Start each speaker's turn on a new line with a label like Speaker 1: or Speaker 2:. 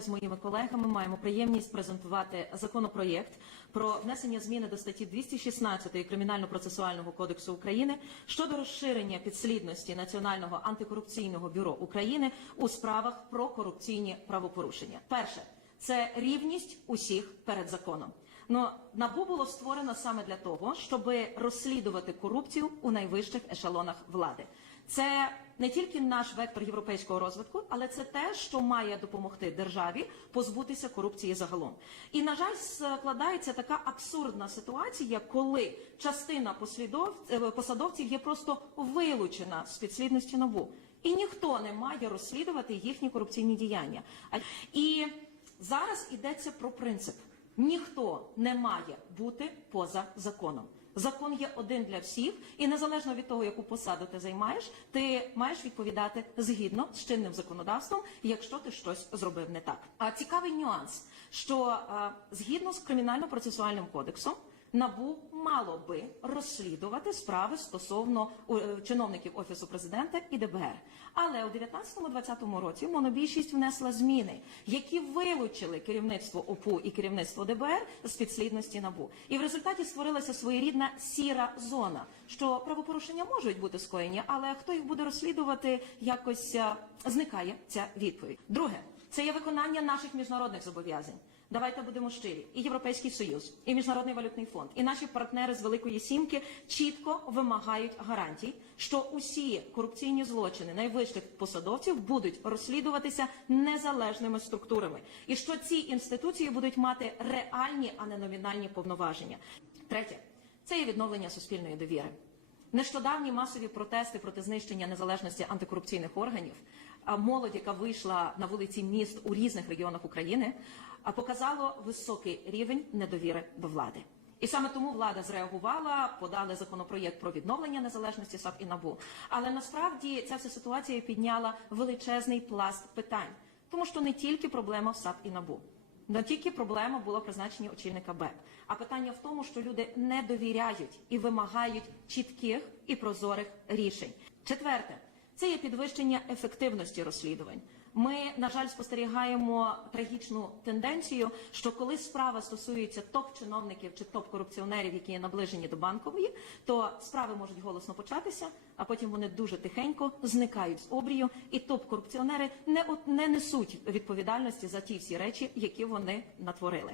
Speaker 1: З моїми колегами маємо приємність презентувати законопроєкт про внесення зміни до статті 216 Кримінально-процесуального кодексу України щодо розширення підслідності Національного антикорупційного бюро України у справах про корупційні правопорушення. Перше це рівність усіх перед законом. Ну, набу було створено саме для того, щоб розслідувати корупцію у найвищих ешелонах влади. Це не тільки наш вектор європейського розвитку, але це те, що має допомогти державі позбутися корупції загалом. І на жаль, складається така абсурдна ситуація, коли частина е, посадовців є просто вилучена з підслідності набу, і ніхто не має розслідувати їхні корупційні діяння. І зараз йдеться про принцип. Ніхто не має бути поза законом. Закон є один для всіх, і незалежно від того, яку посаду ти займаєш, ти маєш відповідати згідно з чинним законодавством, якщо ти щось зробив не так. А цікавий нюанс, що а, згідно з кримінально-процесуальним кодексом. Набу мало би розслідувати справи стосовно е, чиновників офісу президента і ДБР. Але у 19-20 році монобільшість внесла зміни, які вилучили керівництво ОПУ і керівництво ДБР з підслідності набу. І в результаті створилася своєрідна сіра зона, що правопорушення можуть бути скоєні, але хто їх буде розслідувати, якось е, зникає ця відповідь. Друге, це є виконання наших міжнародних зобов'язань. Давайте будемо щирі. І Європейський Союз, і Міжнародний валютний фонд, і наші партнери з Великої Сімки чітко вимагають гарантій, що усі корупційні злочини найвищих посадовців будуть розслідуватися незалежними структурами, і що ці інституції будуть мати реальні, а не номінальні повноваження. Третє це є відновлення суспільної довіри. Нещодавні масові протести проти знищення незалежності антикорупційних органів, молодь, яка вийшла на вулиці міст у різних регіонах України, показало високий рівень недовіри до влади. І саме тому влада зреагувала, подали законопроєкт про відновлення незалежності САП і НАБУ. Але насправді ця вся ситуація підняла величезний пласт питань, тому що не тільки проблема в САП і НАБУ. Не тільки проблема була призначення очільника БЕП, а питання в тому, що люди не довіряють і вимагають чітких і прозорих рішень. Четверте, це є підвищення ефективності розслідувань. Ми, на жаль, спостерігаємо трагічну тенденцію, що коли справа стосується топ-чиновників чи топ-корупціонерів, які є наближені до банкової, то справи можуть голосно початися, а потім вони дуже тихенько зникають з обрію, і топ-корупціонери не, от- не несуть відповідальності за ті всі речі, які вони натворили.